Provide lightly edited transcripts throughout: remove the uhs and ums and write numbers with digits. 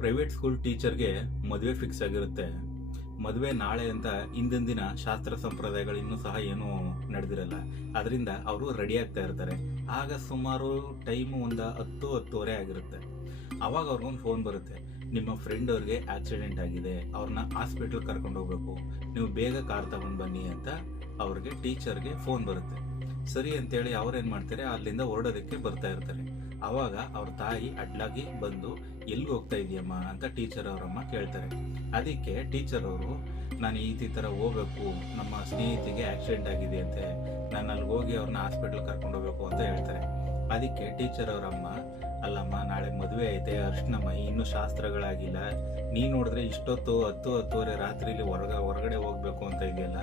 Private school ಟೀಚರ್ಗೆ ಮದುವೆ fix ಆಗಿರುತ್ತೆ. ಮದುವೆ ನಾಳೆ ಅಂತ ಹಿಂದಿನ ದಿನ ಶಾಸ್ತ್ರ ಸಂಪ್ರದಾಯಗಳು ಇನ್ನೂ ಸಹ ಏನೂ ನಡೆದಿರಲ್ಲ. ಅದರಿಂದ ಅವರು ರೆಡಿ ಆಗ್ತಾ ಇರ್ತಾರೆ. ಆಗ ಸುಮಾರು ಟೈಮು ಒಂದು 10-10:30 ಆಗಿರುತ್ತೆ. ಆವಾಗ ಅವ್ರಿಗೊಂದು ಫೋನ್ ಬರುತ್ತೆ, ನಿಮ್ಮ ಫ್ರೆಂಡ್ ಅವ್ರಿಗೆ ಆಕ್ಸಿಡೆಂಟ್ ಆಗಿದೆ, ಅವ್ರನ್ನ ಹಾಸ್ಪಿಟ್ಲ್ ಕರ್ಕೊಂಡು ಹೋಗ್ಬೇಕು, ನೀವು ಬೇಗ ಕಾರ್ ತಗೊಂಡು ಬನ್ನಿ ಅಂತ ಅವ್ರಿಗೆ ಟೀಚರ್ಗೆ ಫೋನ್ ಬರುತ್ತೆ. ಸರಿ ಅಂತೇಳಿ ಅವ್ರೇನು ಮಾಡ್ತಾರೆ, ಅಲ್ಲಿಂದ ಹೊರಡೋದಕ್ಕೆ ಬರ್ತಾ ಇರ್ತಾರೆ. ಆವಾಗ ಅವ್ರ ತಾಯಿ ಅಡ್ಲಾಗಿ ಬಂದು ಎಲ್ಲಿ ಹೋಗ್ತಾ ಇದೆಯಮ್ಮ ಅಂತ ಟೀಚರ್ ಅವರಮ್ಮ ಕೇಳ್ತಾರೆ. ಅದಕ್ಕೆ ಟೀಚರ್ ಅವರು, ನಾನು ಈ ಥರ ಹೋಗ್ಬೇಕು, ನಮ್ಮ ಸ್ನೇಹಿತಿಗೆ ಆಕ್ಸಿಡೆಂಟ್ ಆಗಿದೆ ಅಂತೆ, ನಾನು ಅಲ್ಲಿಗೆ ಹೋಗಿ ಅವ್ರನ್ನ ಹಾಸ್ಪಿಟ್ಲ್ ಕರ್ಕೊಂಡು ಹೋಗ್ಬೇಕು ಅಂತ ಹೇಳ್ತಾರೆ. ಅದಕ್ಕೆ ಟೀಚರ್ ಅವರಮ್ಮ, ಅಲ್ಲಮ್ಮ ನಾಳೆ ಮದುವೆ ಐತೆ, ಅರ್ಶಿನ ಮೈ, ಇನ್ನೂ ಶಾಸ್ತ್ರಗಳಾಗಿಲ್ಲ, ನೀನು ನೋಡಿದ್ರೆ ಇಷ್ಟೊತ್ತು 10-10:30 ರಾತ್ರಿಲಿ ಹೊರಗಡೆ ಹೋಗ್ಬೇಕು ಅಂತ ಇದೆಯಲ್ಲ,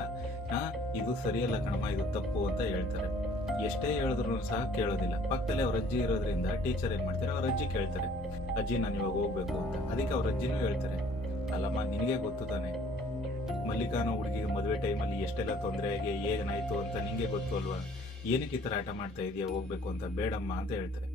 ಇದು ಸರಿಯಲ್ಲ ಕಣಮ್ಮ, ಇದು ತಪ್ಪು ಅಂತ ಹೇಳ್ತಾರೆ. ಎಷ್ಟೇ ಹೇಳಿದ್ರು ಸಹ ಕೇಳೋದಿಲ್ಲ. ಪಕ್ಕದಲ್ಲಿ ಅವ್ರ ಅಜ್ಜಿ ಇರೋದ್ರಿಂದ ಟೀಚರ್ ಏನ್ ಮಾಡ್ತಾರೆ, ಅವ್ರ ಅಜ್ಜಿ ಕೇಳ್ತಾರೆ, ಅಜ್ಜಿ ನಾನು ಇವಾಗ ಹೋಗ್ಬೇಕು ಅಂತ. ಅದಕ್ಕೆ ಅವ್ರ ಅಜ್ಜಿನೂ ಹೇಳ್ತಾರೆ, ಅಲ್ಲಮ್ಮ ನಿನಗೆ ಗೊತ್ತು ತಾನೆ, ಮಲ್ಲಿಕಾನ ಹುಡುಗಿಗೆ ಮದುವೆ ಟೈಮಲ್ಲಿ ಎಷ್ಟೆಲ್ಲ ತೊಂದರೆ ಆಗಿ ಏನಾಯ್ತು ಅಂತ ನಿಂಗೆ ಗೊತ್ತು ಅಲ್ವಾ, ಏನಕ್ಕೆ ಈ ಥರ ಆಟ ಮಾಡ್ತಾ ಇದೆಯಾ, ಹೋಗ್ಬೇಕು ಅಂತ, ಬೇಡಮ್ಮ ಅಂತ ಹೇಳ್ತಾರೆ.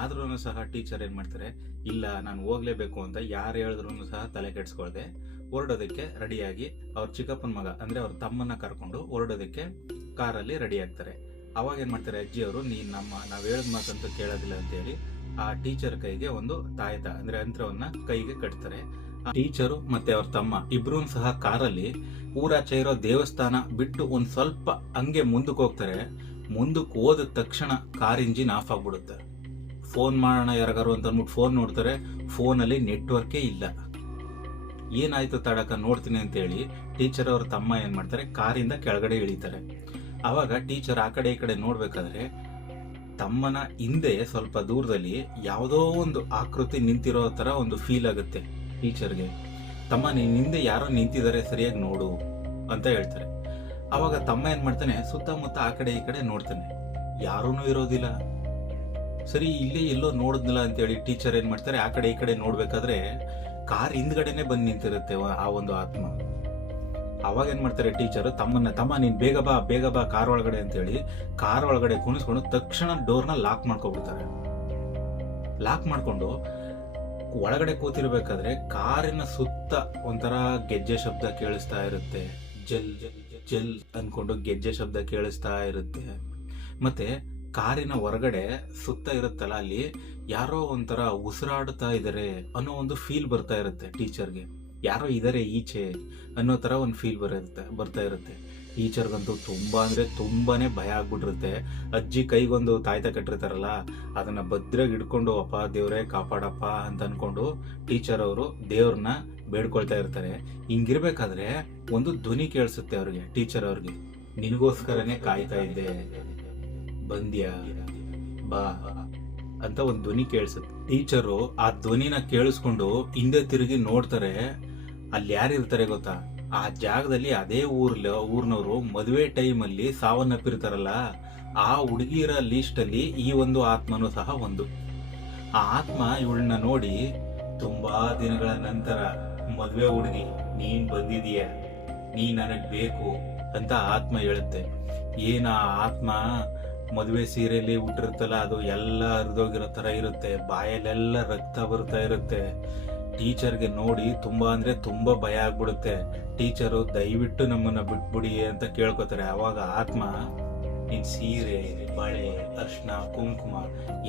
ಆದ್ರೂ ಸಹ ಟೀಚರ್ ಏನ್ ಮಾಡ್ತಾರೆ, ಇಲ್ಲ ನಾನು ಹೋಗ್ಲೇಬೇಕು ಅಂತ ಯಾರು ಹೇಳಿದ್ರು ಸಹ ತಲೆ ಕೆಡ್ಸ್ಕೊಳ್ದೆ ಹೊರಡೋದಕ್ಕೆ ರೆಡಿಯಾಗಿ ಅವ್ರ ಚಿಕ್ಕಪ್ಪನ ಮಗ ಅಂದ್ರೆ ಅವ್ರ ತಮ್ಮನ್ನ ಕರ್ಕೊಂಡು ಹೊರಡೋದಕ್ಕೆ ಕಾರಲ್ಲಿ ರೆಡಿ ಆಗ್ತಾರೆ. ಅವಾಗ ಏನ್ ಮಾಡ್ತಾರೆ ಅಜ್ಜಿಯವರು, ನಾವ್ ಹೇಳದ್ ಮಾತಂತೂ ಕೇಳೋದಿಲ್ಲ ಅಂತೇಳಿ ಆ ಟೀಚರ್ ಕೈಗೆ ಒಂದು ತಾಯ್ತ ಅಂದ್ರೆ ಯಂತ್ರವನ್ನ ಕೈಗೆ ಕಟ್ತಾರೆ. ಟೀಚರು ಮತ್ತೆ ಅವ್ರ ತಮ್ಮ ಇಬ್ರು ಸಹ ಕಾರಲ್ಲಿ ಊರಾಚೆ ಇರೋ ದೇವಸ್ಥಾನ ಬಿಟ್ಟು ಒಂದ್ ಸ್ವಲ್ಪ ಹಂಗೆ ಮುಂದಕ್ಕೆ ಹೋಗ್ತಾರೆ. ಮುಂದಕ್ಕೆ ಹೋದ ತಕ್ಷಣ ಕಾರ್ ಇಂಜಿನ್ ಆಫ್ ಆಗ್ಬಿಡುತ್ತೆ. ಫೋನ್ ಮಾಡೋಣ ಯಾರಿಗಾರು ಅಂತ ಅಂದ್ಬಿಟ್ಟು ಫೋನ್ ನೋಡ್ತಾರೆ, ಫೋನಲ್ಲಿ ನೆಟ್ವರ್ಕೇ ಇಲ್ಲ. ಏನಾಯ್ತು ತಡಕ ನೋಡ್ತೀನಿ ಅಂತೇಳಿ ಟೀಚರ್ ಅವ್ರ ತಮ್ಮ ಏನ್ ಮಾಡ್ತಾರೆ, ಕಾರಿಂದ ಕೆಳಗಡೆ ಇಳಿತಾರೆ. ಅವಾಗ ಟೀಚರ್ ಆ ಕಡೆ ಈ ಕಡೆ ನೋಡ್ಬೇಕಾದ್ರೆ ತಮ್ಮನ ಹಿಂದೆ ಸ್ವಲ್ಪ ದೂರದಲ್ಲಿ ಯಾವುದೋ ಒಂದು ಆಕೃತಿ ನಿಂತಿರೋ ತರ ಒಂದು ಫೀಲ್ ಆಗುತ್ತೆ ಟೀಚರ್ಗೆ. ತಮ್ಮ ನಿನ್ ಹಿಂದೆ ಯಾರೋ ನಿಂತಿದ್ದಾರೆ, ಸರಿಯಾಗಿ ನೋಡು ಅಂತ ಹೇಳ್ತಾರೆ. ಅವಾಗ ತಮ್ಮ ಏನ್ ಮಾಡ್ತಾನೆ, ಸುತ್ತಮುತ್ತ ಆ ಕಡೆ ಈ ಕಡೆ ನೋಡ್ತಾನೆ, ಯಾರೂನು ಇರೋದಿಲ್ಲ. ಸರಿ ಇಲ್ಲೇ ಎಲ್ಲೋ ನೋಡಿದ್ನಲ್ಲ ಅಂತೇಳಿ ಟೀಚರ್ ಏನ್ ಮಾಡ್ತಾರೆ, ಆ ಕಡೆ ಈ ಕಡೆ ನೋಡ್ಬೇಕಾದ್ರೆ ಕಾರ್ ಹಿಂದ್ಗಡೆನೆ ಬಂದು ನಿಂತಿರುತ್ತೆ ಆ ಒಂದು ಆತ್ಮ. ಅವಾಗ ಏನ್ ಮಾಡ್ತಾರೆ ಟೀಚರ್ ತಮ್ಮ ನೀನ್ ಬೇಗ ಬಾ ಕಾರ್ ಒಳಗಡೆ ಅಂತೇಳಿ ಕಾರ್ ಒಳಗಡೆ ಕುಣಿಸ್ಕೊಂಡು ತಕ್ಷಣ ಡೋರ್ನ ಲಾಕ್ ಮಾಡ್ಕೊಬಿಡ್ತಾರೆ. ಲಾಕ್ ಮಾಡ್ಕೊಂಡು ಒಳಗಡೆ ಕೂತಿರ್ಬೇಕಾದ್ರೆ ಕಾರಿನ ಸುತ್ತ ಒಂಥರ ಗೆಜ್ಜೆ ಶಬ್ದ ಕೇಳಿಸ್ತಾ ಇರುತ್ತೆ. ಜಲ್ ಜಲ್ ಅನ್ಕೊಂಡು ಗೆಜ್ಜೆ ಶಬ್ದ ಕೇಳಿಸ್ತಾ ಇರುತ್ತೆ. ಮತ್ತೆ ಕಾರಿನ ಹೊರಗಡೆ ಸುತ್ತ ಇರುತ್ತಲ್ಲ, ಅಲ್ಲಿ ಯಾರೋ ಒಂಥರ ಉಸಿರಾಡ್ತಾ ಇದಾರೆ ಅನ್ನೋ ಒಂದು ಫೀಲ್ ಬರ್ತಾ ಇರುತ್ತೆ ಟೀಚರ್ಗೆ. ಯಾರೋ ಇದಾರೆ ಈಚೆ ಅನ್ನೋ ತರ ಒಂದು ಫೀಲ್ ಬರ್ತಾ ಇರುತ್ತೆ. ಟೀಚರ್ಗಂತೂ ತುಂಬಾ ಅಂದ್ರೆ ತುಂಬಾನೇ ಭಯ ಆಗ್ಬಿಟ್ಟಿರುತ್ತೆ. ಅಜ್ಜಿ ಕೈಗೊಂದು ತಾಯ್ತ ಕಟ್ಟಿರ್ತಾರಲ್ಲ, ಅದನ್ನ ಭದ್ರಾಗಿ ಹಿಡ್ಕೊಂಡು ಅಪ್ಪ ದೇವ್ರೇ ಕಾಪಾಡಪ್ಪ ಅಂತ ಅನ್ಕೊಂಡು ಟೀಚರ್ ಅವರು ದೇವ್ರನ್ನ ಬೇಡ್ಕೊಳ್ತಾ ಇರ್ತಾರೆ. ಹಿಂಗಿರ್ಬೇಕಾದ್ರೆ ಒಂದು ಧ್ವನಿ ಕೇಳಿಸುತ್ತೆ ಅವ್ರಿಗೆ, ಟೀಚರ್ ಅವ್ರಿಗೆ, ನಿನಗೋಸ್ಕರನೇ ಕಾಯ್ತಾ ಇದ್ದೆ, ಬಂದ್ಯಾ ಬಾ ಅಂತ ಒಂದು ಧ್ವನಿ ಕೇಳಿಸುತ್ತೆ. ಟೀಚರು ಆ ಧ್ವನಿನ ಕೇಳಿಸ್ಕೊಂಡು ತಿರುಗಿ ನೋಡ್ತಾರೆ. ಅಲ್ಲಿ ಯಾರಿರ್ತಾರೆ ಗೊತ್ತಾ, ಆ ಜಾಗದಲ್ಲಿ ಅದೇ ಊರ್ನವರು ಮದುವೆ ಟೈಮಲ್ಲಿ ಸಾವನ್ನಪ್ಪಿರ್ತಾರಲ್ಲ, ಆ ಹುಡುಗಿಯರ ಲಿಸ್ಟ್ ಅಲ್ಲಿ ಈ ಒಂದು ಆತ್ಮನು ಸಹ ಒಂದು. ಆ ಆತ್ಮ ಇವಳನ್ನ ನೋಡಿ, ತುಂಬಾ ದಿನಗಳ ನಂತರ ಮದುವೆ ಹುಡುಗಿ ನೀನ್ ಬಂದಿದೀಯ, ನೀ ನನಗ್ ಬೇಕು ಅಂತ ಆತ್ಮ ಹೇಳುತ್ತೆ. ಏನ ಆತ್ಮ ಮದುವೆ ಸೀರೆಯಲ್ಲಿ ಹುಟ್ಟಿರುತ್ತಲ್ಲ, ಅದು ಎಲ್ಲ ಹರಿದೋಗಿರೋ ತರ ಇರುತ್ತೆ, ಬಾಯಲ್ಲೆಲ್ಲ ರಕ್ತ ಬರ್ತಾ ಇರುತ್ತೆ. ಟೀಚರ್ಗೆ ನೋಡಿ ತುಂಬಾ ಅಂದ್ರೆ ತುಂಬಾ ಭಯ ಆಗ್ಬಿಡುತ್ತೆ. ಟೀಚರು ದಯವಿಟ್ಟು ನಮ್ಮನ್ನ ಬಿಟ್ಬಿಡಿ ಅಂತ ಕೇಳ್ಕೊತಾರೆ. ಅವಾಗ ಆತ್ಮ, ನಿನ್ ಸೀರೆ, ಬಳೆ, ಅರ್ಶನ, ಕುಂಕುಮ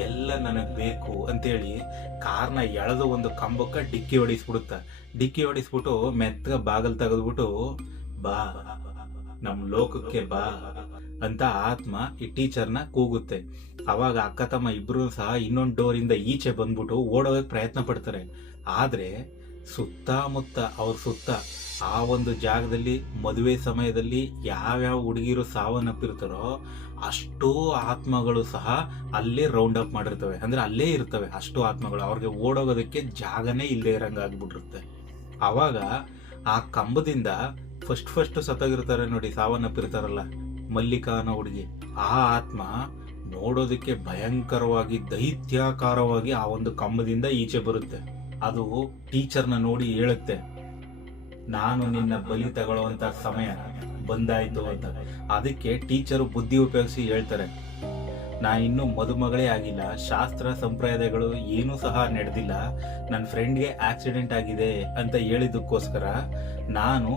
ಎಲ್ಲ ನನಗ್ ಬೇಕು ಅಂತೇಳಿ ಕಾರ್ನ ಎಳೆದು ಒಂದು ಕಂಬಕ್ಕ ಡಿಕ್ಕಿ ಹೊಡಿಸ್ಬಿಟ್ಟು ಮೆತ್ತಗ ಬಾಗಲ್ ತೆಗೆದ್ಬಿಟ್ಟು, ಬಾ ನಮ್ ಲೋಕಕ್ಕೆ ಬಾ ಅಂತ ಆತ್ಮ ಈ ಟೀಚರ್ನ ಕೂಗುತ್ತೆ. ಅವಾಗ ಅಕ್ಕ ತಮ್ಮ ಇಬ್ರು ಸಹ ಇನ್ನೊಂದು ಡೋರಿಂದ ಈಚೆ ಬಂದ್ಬಿಟ್ಟು ಓಡೋದಕ್ಕೆ ಪ್ರಯತ್ನ ಪಡ್ತಾರೆ. ಆದ್ರೆ ಸುತ್ತಮುತ್ತ ಅವ್ರ ಸುತ್ತ ಆ ಒಂದು ಜಾಗದಲ್ಲಿ ಮದುವೆ ಸಮಯದಲ್ಲಿ ಯಾವ್ಯಾವ ಹುಡುಗಿರು ಸಾವನ್ನಪ್ಪಿರ್ತಾರೋ ಅಷ್ಟೂ ಆತ್ಮಗಳು ಸಹ ಅಲ್ಲೇ ರೌಂಡ್ ಅಪ್ ಮಾಡಿರ್ತವೆ, ಅಂದ್ರೆ ಅಲ್ಲೇ ಇರ್ತವೆ ಅಷ್ಟು ಆತ್ಮಗಳು. ಅವ್ರಿಗೆ ಓಡೋಗೋದಕ್ಕೆ ಜಾಗನೇ ಇಲ್ಲದೆ ಇರಂಗ ಆಗ್ಬಿಟ್ಟಿರುತ್ತೆ. ಅವಾಗ ಆ ಕಂಬದಿಂದ ಫಸ್ಟ್ ಸತ್ತೋಗಿರ್ತಾರೆ ನೋಡಿ, ಸಾವನ್ನಪ್ಪಿರ್ತಾರಲ್ಲ ಮಲ್ಲಿಕಾ ಅನ್ನೋ ಹುಡುಗಿ, ಆ ಆತ್ಮ ನೋಡೋದಕ್ಕೆ ಭಯಂಕರವಾಗಿ ದೈತ್ಯಾಕಾರವಾಗಿ ಆ ಒಂದು ಕಂಬದಿಂದ ಈಚೆ ಬರುತ್ತೆ. ಅದು ಟೀಚರ್ನ ನೋಡಿ ಹೇಳುತ್ತೆ, ನಾನು ನಿನ್ನ ಬಲಿ ತಗೊಳ್ಳುವಂತ ಸಮಯ ಬಂದಾಯ್ತು ಅಂತ. ಅದಕ್ಕೆ ಟೀಚರು ಬುದ್ಧಿ ಉಪಯೋಗಿಸಿ ಹೇಳ್ತಾರೆ, ಇನ್ನೂ ಮದುಮಗಳೇ ಆಗಿಲ್ಲ, ಶಾಸ್ತ್ರ ಸಂಪ್ರದಾಯಗಳು ಏನೂ ಸಹ ನಡೆದಿಲ್ಲ, ನನ್ನ ಫ್ರೆಂಡ್ಗೆ ಆಕ್ಸಿಡೆಂಟ್ ಆಗಿದೆ ಅಂತ ಹೇಳಿದ್ದಕ್ಕೋಸ್ಕರ ನಾನು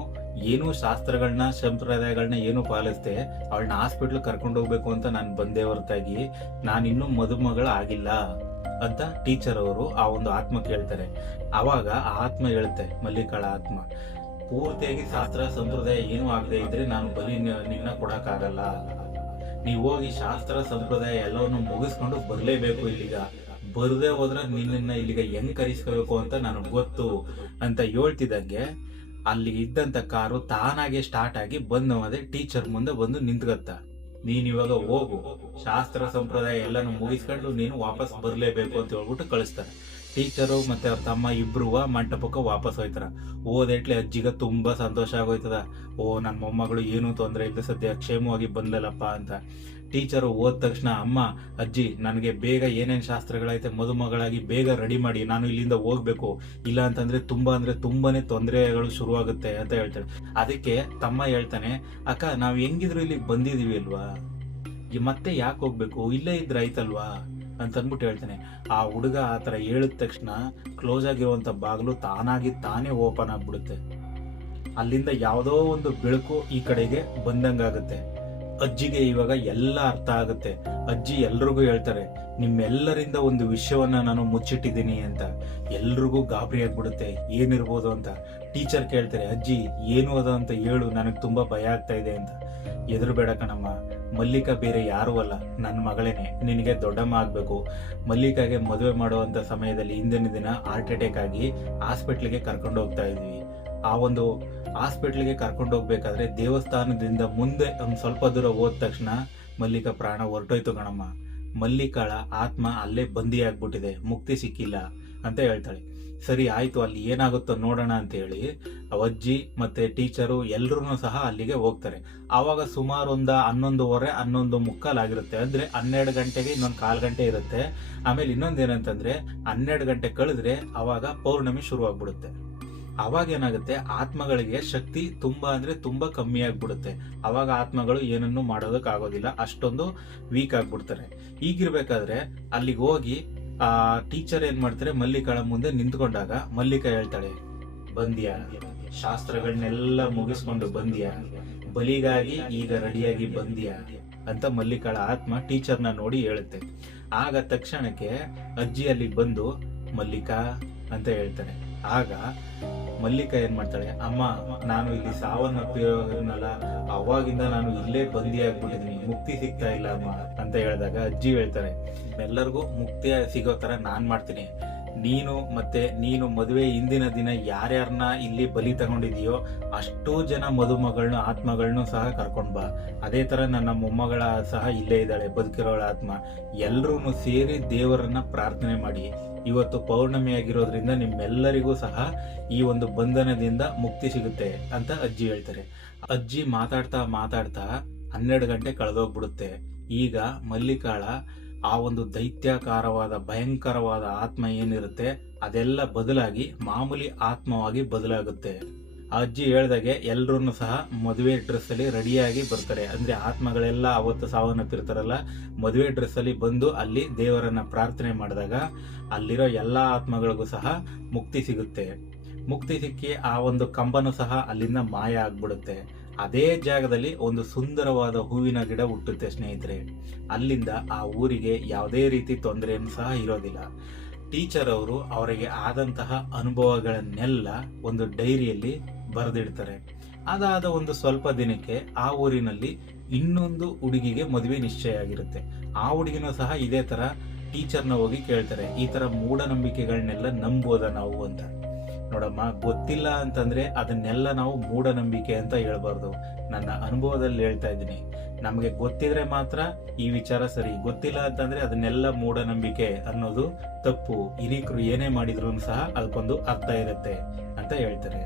ಏನೂ ಶಾಸ್ತ್ರಗಳನ್ನ ಸಂಪ್ರದಾಯಗಳನ್ನ ಏನೂ ಪಾಲಿಸ್ದೆ ಅವಳನ್ನ ಹಾಸ್ಪಿಟ್ಲ್ ಕರ್ಕೊಂಡು ಹೋಗ್ಬೇಕು ಅಂತ ನಾನು ಬಂದೆ ಹೊರತಾಗಿ ನಾನಿನ್ನೂ ಮದುಮಗಳ ಆಗಿಲ್ಲ ಅಂತ ಟೀಚರ್ ಅವರು ಆ ಒಂದು ಆತ್ಮ ಕೇಳ್ತಾರೆ. ಆವಾಗ ಆ ಆತ್ಮ ಹೇಳುತ್ತೆ, ಮಲ್ಲಿಕಾಳ ಆತ್ಮ, ಪೂರ್ತಿಯಾಗಿ ಶಾಸ್ತ್ರ ಸಂಪ್ರದಾಯ ಏನೂ ಆಗದೆ ಇದ್ರೆ ನಾನು ಬಲಿ ನಿನ್ನ ಕೊಡಕ್ಕಾಗಲ್ಲ, ನೀವು ಹೋಗಿ ಶಾಸ್ತ್ರ ಸಂಪ್ರದಾಯ ಎಲ್ಲವನ್ನು ಮುಗಿಸ್ಕೊಂಡು ಬರಲೇಬೇಕು, ಇಲ್ಲಿಗ ಬರದೇ ಹೋದ್ರೆ ನಿನ್ನ ಇಲ್ಲಿಗ ಹೆಂಗ್ ಕರೆಸ್ಕೋಬೇಕು ಅಂತ ನನಗೆ ಗೊತ್ತು ಅಂತ ಹೇಳ್ತಿದ್ದಂಗೆ ಅಲ್ಲಿ ಇದ್ದಂತ ಕಾರು ತಾನಾಗೆ ಸ್ಟಾರ್ಟ್ ಆಗಿ ಬಂದವದೇ ಟೀಚರ್ ಮುಂದೆ ಬಂದು ನಿಂತ್ಕತ್ತ. ನೀನ್ ಇವಾಗ ಹೋಗು, ಶಾಸ್ತ್ರ ಸಂಪ್ರದಾಯ ಎಲ್ಲಾನು ಮುಗಿಸ್ಕೊಂಡು ನೀನು ವಾಪಸ್ ಬರಲೇಬೇಕು ಅಂತ ಹೇಳ್ಬಿಟ್ಟು ಕಳಿಸ್ತಾರೆ. ಟೀಚರು ಮತ್ತೆ ಅವ್ರ ತಮ್ಮ ಇಬ್ರು ಮಂಟಪಕ್ಕೆ ವಾಪಸ್ ಹೋಯ್ತಾರ. ಓದೇಟ್ಲೆ ಅಜ್ಜಿಗ ತುಂಬಾ ಸಂತೋಷ ಆಗೋಯ್ತದ. ನನ್ನ ಮೊಮ್ಮಗಳು ಏನೂ ತೊಂದರೆ ಇದ್ದ ಸದ್ಯ ಕ್ಷೇಮವಾಗಿ ಬಂದಲ್ಲಪ್ಪ ಅಂತ. ಟೀಚರು ಹೋದ ತಕ್ಷಣ, ಅಮ್ಮ ಅಜ್ಜಿ ನನಗೆ ಬೇಗ ಏನೇನು ಶಾಸ್ತ್ರಗಳೈತೆ ಮದುಮಗಳಾಗಿ ಬೇಗ ರೆಡಿ ಮಾಡಿ, ನಾನು ಇಲ್ಲಿಂದ ಹೋಗ್ಬೇಕು, ಇಲ್ಲ ಅಂತಂದ್ರೆ ತುಂಬಾನೇ ತೊಂದರೆಗಳು ಶುರುವಾಗುತ್ತೆ ಅಂತ ಹೇಳ್ತಾಳೆ. ಅದಕ್ಕೆ ತಮ್ಮ ಹೇಳ್ತಾನೆ, ಅಕ್ಕ ನಾವ್ ಹೆಂಗಿದ್ರು ಇಲ್ಲಿಗೆ ಬಂದಿದೀವಿ ಅಲ್ವಾ, ಮತ್ತೆ ಯಾಕೆ ಹೋಗ್ಬೇಕು, ಇಲ್ಲೇ ಇದ್ರೆ ಆಯ್ತಲ್ವಾ ಅಂತಂದ್ಬಿಟ್ಟು ಹೇಳ್ತಾನೆ. ಆ ಹುಡುಗ ಆ ಥರ ಹೇಳಿದ ತಕ್ಷಣ ಕ್ಲೋಸ್ ಆಗಿರುವಂಥ ಬಾಗಿಲು ತಾನೇ ಓಪನ್ ಆಗ್ಬಿಡುತ್ತೆ. ಅಲ್ಲಿಂದ ಯಾವುದೋ ಒಂದು ಬೆಳಕು ಈ ಕಡೆಗೆ ಬಂದಂಗಾಗುತ್ತೆ. ಅಜ್ಜಿಗೆ ಇವಾಗ ಎಲ್ಲ ಅರ್ಥ ಆಗುತ್ತೆ. ಅಜ್ಜಿ ಎಲ್ರಿಗೂ ಹೇಳ್ತಾರೆ, ನಿಮ್ಮೆಲ್ಲರಿಂದ ಒಂದು ವಿಷಯವನ್ನ ನಾನು ಮುಚ್ಚಿಟ್ಟಿದ್ದೀನಿ ಅಂತ. ಎಲ್ರಿಗೂ ಗಾಬರಿ ಆಗ್ಬಿಡುತ್ತೆ, ಏನಿರ್ಬೋದು ಅಂತ. ಟೀಚರ್ ಕೇಳ್ತಾರೆ, ಅಜ್ಜಿ ಏನು ಅದ ಅಂತ ಹೇಳು, ನನಗೆ ತುಂಬಾ ಭಯ ಆಗ್ತಾ ಇದೆ ಅಂತ. ಎದುರುಬೇಡ ಕಣಮ್ಮ, ಮಲ್ಲಿಕಾ ಬೇರೆ ಯಾರೂ ಅಲ್ಲ, ನನ್ನ ಮಗಳೇನೆ, ನಿನಗೆ ದೊಡ್ಡಮ್ಮ ಆಗ್ಬೇಕು. ಮಲ್ಲಿಕಾಗೆ ಮದುವೆ ಮಾಡುವಂತ ಸಮಯದಲ್ಲಿ ಹಿಂದಿನ ದಿನ ಹಾರ್ಟ್ ಅಟ್ಯಾಕ್ ಆಗಿ ಹಾಸ್ಪಿಟ್ಲಿಗೆ ಕರ್ಕೊಂಡು ಹೋಗ್ತಾ ಇದ್ವಿ. ಆ ಒಂದು ಹಾಸ್ಪಿಟ್ಲಿಗೆ ಕರ್ಕೊಂಡು ಹೋಗ್ಬೇಕಾದ್ರೆ ದೇವಸ್ಥಾನದಿಂದ ಮುಂದೆ ಒಂದು ಸ್ವಲ್ಪ ದೂರ ಹೋದ ತಕ್ಷಣ ಮಲ್ಲಿಕಾ ಪ್ರಾಣ ಹೊರಟೋಯ್ತು ಕಣಮ್ಮ. ಮಲ್ಲಿಕಾಳ ಆತ್ಮ ಅಲ್ಲೇ ಬಂದಿ ಆಗ್ಬಿಟ್ಟಿದೆ, ಮುಕ್ತಿ ಸಿಕ್ಕಿಲ್ಲ ಅಂತ ಹೇಳ್ತಾಳೆ. ಸರಿ ಆಯ್ತು, ಅಲ್ಲಿ ಏನಾಗುತ್ತೋ ನೋಡೋಣ ಅಂತ ಹೇಳಿ ಅಜ್ಜಿ ಮತ್ತೆ ಟೀಚರು ಎಲ್ಲರೂ ಸಹ ಅಲ್ಲಿಗೆ ಹೋಗ್ತಾರೆ. ಆವಾಗ ಸುಮಾರು ಒಂದು 11:15 11:45 ಆಗಿರುತ್ತೆ. ಅಂದ್ರೆ 12 ಗಂಟೆಗೆ ಇನ್ನೊಂದು 1/4 ಗಂಟೆ ಇರುತ್ತೆ. ಆಮೇಲೆ ಇನ್ನೊಂದೇನಂತಂದ್ರೆ 12 ಗಂಟೆ ಕಳೆದ್ರೆ ಅವಾಗ ಪೌರ್ಣಮಿ ಶುರು ಆಗ್ಬಿಡುತ್ತೆ. ಅವಾಗ ಏನಾಗುತ್ತೆ, ಆತ್ಮಗಳಿಗೆ ಶಕ್ತಿ ತುಂಬಾ ಕಮ್ಮಿ ಆಗ್ಬಿಡುತ್ತೆ. ಅವಾಗ ಆತ್ಮಗಳು ಏನನ್ನು ಮಾಡೋದಕ್ಕಾಗೋದಿಲ್ಲ, ಅಷ್ಟೊಂದು ವೀಕ್ ಆಗ್ಬಿಡ್ತಾರೆ. ಈಗಿರ್ಬೇಕಾದ್ರೆ ಅಲ್ಲಿಗೆ ಹೋಗಿ ಆ ಟೀಚರ್ ಏನ್ ಮಾಡ್ತಾರೆ, ಮಲ್ಲಿಕಾಳ ಮುಂದೆ ನಿಂತ್ಕೊಂಡಾಗ ಮಲ್ಲಿಕಾ ಹೇಳ್ತಾಳೆ, ಬಂದ್ಯಾ, ಶಾಸ್ತ್ರಗಳನ್ನೆಲ್ಲ ಮುಗಿಸ್ಕೊಂಡು ಬಂದ್ಯಾ, ಬಲಿಗಾಗಿ ಈಗ ರೆಡಿಯಾಗಿ ಬಂದ್ಯಾ ಅಂತ ಮಲ್ಲಿಕಾಳ ಆತ್ಮ ಟೀಚರ್ನ ನೋಡಿ ಹೇಳುತ್ತೆ. ಆಗ ತಕ್ಷಣಕ್ಕೆ ಅಜ್ಜಿ ಅಲ್ಲಿ ಬಂದು ಮಲ್ಲಿಕಾ ಅಂತ ಹೇಳ್ತಾನೆ. ಆಗ ಮಲ್ಲಿಕಾ ಏನ್ ಮಾಡ್ತಾಳೆ, ಅಮ್ಮ ನಾನು ಇಲ್ಲಿ ಸಾವನ್ನಪ್ಪಿರೋನಲ್ಲ, ಅವಾಗಿಂದ ನಾನು ಇಲ್ಲೇ ಬಂದಿ ಆಗ್ಬಿಟ್ಟಿದೀನಿ, ಮುಕ್ತಿ ಸಿಗ್ತಾ ಇಲ್ಲ ಅಮ್ಮ ಅಂತ ಹೇಳಿದಾಗ ಅಜ್ಜಿ ಹೇಳ್ತಾರೆ, ಎಲ್ಲರಿಗೂ ಮುಕ್ತಿ ಸಿಗೋ ತರ ನಾನ್ ಮಾಡ್ತೀನಿ. ನೀನು ಮದುವೆ ಹಿಂದಿನ ದಿನ ಯಾರ್ಯಾರನ್ನ ಇಲ್ಲಿ ಬಲಿ ತಗೊಂಡಿದೀಯೋ ಅಷ್ಟೋ ಜನ ಮದುಮಗಳನ್ನ ಆತ್ಮಗಳನ್ನೂ ಸಹ ಕರ್ಕೊಂಡ್ ಬಾ. ಅದೇ ತರ ನನ್ನ ಮೊಮ್ಮಗಳ ಸಹ ಇಲ್ಲೇ ಇದ್ದಾಳೆ, ಬದುಕಿರೋಳ ಆತ್ಮ. ಎಲ್ರೂ ಸೇರಿ ದೇವರನ್ನ ಪ್ರಾರ್ಥನೆ ಮಾಡಿ. ಇವತ್ತು ಪೌರ್ಣಮಿ ಆಗಿರೋದ್ರಿಂದ ನಿಮ್ಮೆಲ್ಲರಿಗೂ ಸಹ ಈ ಒಂದು ಬಂಧನದಿಂದ ಮುಕ್ತಿ ಸಿಗುತ್ತೆ ಅಂತ ಅಜ್ಜಿ ಹೇಳ್ತಾರೆ. ಅಜ್ಜಿ ಮಾತಾಡ್ತಾ 12 ಗಂಟೆ ಕಳೆದೋಗ್ಬಿಡುತ್ತೆ. ಈಗ ಮಲ್ಲಿಕಾಳ ಆ ಒಂದು ದೈತ್ಯಾಕಾರವಾದ ಭಯಂಕರವಾದ ಆತ್ಮ ಏನಿರುತ್ತೆ ಅದೆಲ್ಲ ಬದಲಾಗಿ ಮಾಮೂಲಿ ಆತ್ಮವಾಗಿ ಬದಲಾಗುತ್ತೆ. ಅಜ್ಜಿ ಹೇಳ್ದಾಗೆ ಎಲ್ರೂ ಸಹ ಮದುವೆ ಡ್ರೆಸ್ ಅಲ್ಲಿ ರೆಡಿಯಾಗಿ ಬರ್ತಾರೆ. ಅಂದ್ರೆ ಆತ್ಮಗಳೆಲ್ಲ ಅವತ್ತು ಸಾವನ್ನಪ್ಪಿರ್ತಾರಲ್ಲ, ಮದುವೆ ಡ್ರೆಸ್ ಅಲ್ಲಿ ಬಂದು ಅಲ್ಲಿ ದೇವರನ್ನ ಪ್ರಾರ್ಥನೆ ಮಾಡಿದಾಗ ಅಲ್ಲಿರೋ ಎಲ್ಲಾ ಆತ್ಮಗಳಿಗೂ ಸಹ ಮುಕ್ತಿ ಸಿಗುತ್ತೆ. ಮುಕ್ತಿ ಸಿಕ್ಕಿ ಆ ಒಂದು ಕಂಬನು ಸಹ ಅಲ್ಲಿಂದ ಮಾಯ ಆಗ್ಬಿಡುತ್ತೆ. ಅದೇ ಜಾಗದಲ್ಲಿ ಒಂದು ಸುಂದರವಾದ ಹೂವಿನ ಗಿಡ ಹುಟ್ಟುತ್ತೆ ಸ್ನೇಹಿತರೆ. ಅಲ್ಲಿಂದ ಆ ಊರಿಗೆ ಯಾವುದೇ ರೀತಿ ತೊಂದರೆಯನ್ನು ಸಹ ಇರೋದಿಲ್ಲ. ಟೀಚರ್ ಅವರು ಅವರಿಗೆ ಆದಂತಹ ಅನುಭವಗಳನ್ನೆಲ್ಲ ಒಂದು ಡೈರಿಯಲ್ಲಿ ಬರೆದಿಡ್ತಾರೆ. ಅದಾದ ಒಂದು ಸ್ವಲ್ಪ ದಿನಕ್ಕೆ ಆ ಊರಿನಲ್ಲಿ ಇನ್ನೊಂದು ಹುಡುಗಿಗೆ ಮದುವೆ ನಿಶ್ಚಯ ಆಗಿರುತ್ತೆ. ಆ ಹುಡುಗಿನೂ ಸಹ ಇದೇ ತರ ಟೀಚರ್ನ ಹೋಗಿ ಕೇಳ್ತಾರೆ, ಈ ತರ ಮೂಢನಂಬಿಕೆಗಳನ್ನೆಲ್ಲ ನಂಬೋದ ನಾವು ಅಂತ. ನೋಡಮ್ಮ, ಗೊತ್ತಿಲ್ಲ ಅಂತಂದ್ರೆ ಅದನ್ನೆಲ್ಲ ನಾವು ಮೂಢನಂಬಿಕೆ ಅಂತ ಹೇಳ್ಬಾರ್ದು. ನನ್ನ ಅನುಭವದಲ್ಲಿ ಹೇಳ್ತಾ ಇದ್ದೀನಿ. ನಮಗೆ ಗೊತ್ತಿದ್ರೆ ಮಾತ್ರ ಈ ವಿಚಾರ ಸರಿ, ಗೊತ್ತಿಲ್ಲ ಅಂತಂದ್ರೆ ಅದನ್ನೆಲ್ಲ ಮೂಢನಂಬಿಕೆ ಅನ್ನೋದು ತಪ್ಪು. ಹಿರೀಕರು ಏನೇ ಮಾಡಿದ್ರು ಸಹ ಅದಕ್ಕೊಂದು ಅರ್ಥ ಇರುತ್ತೆ ಅಂತ ಹೇಳ್ತಾರೆ.